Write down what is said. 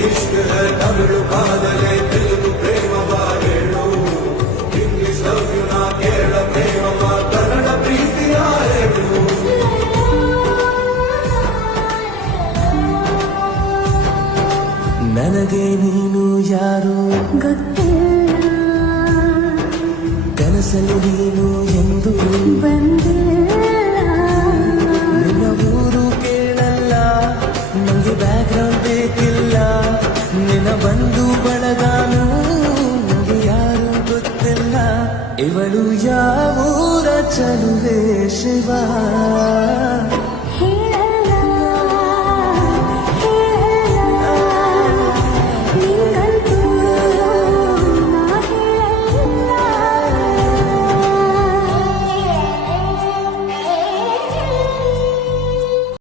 इश्क है तमिಳು ಕಾದಲೆ ತೆಲುಗು ಪ್ರೇಮವ ಹೇಳು ಇಂಗ್ಲಿಷ್ ಲವ್ ಯು ನಾ ಕೇಳ ಪ್ರೇಮವ ಕನ್ನಡ ಪ್ರೀತಿಯ ಹೇಳು ನನಗೆ ನೀನು ಯಾರು ಗೊತ್ತಿಲ್ಲ ಕನಸಲ್ಲಿ ನೀನು ಎಂದು ಬಂದಿಲ್ಲ ನಿನ್ನ ಊರು ಕೇಳಲ್ಲ ನಂಗೆ ಬ್ಯಾಕ್ಗ್ರೌಂಡ್ ಬೇಕಿಲ್ಲ ನಿನ್ನ ಬಂಧು ಬಳಗಾನು ನಂಗೆ ಯಾರು ಗೊತ್ತಿಲ್ಲ ಇವಳು ಯಾವೂರ ಚಲುವೆ ಶಿವ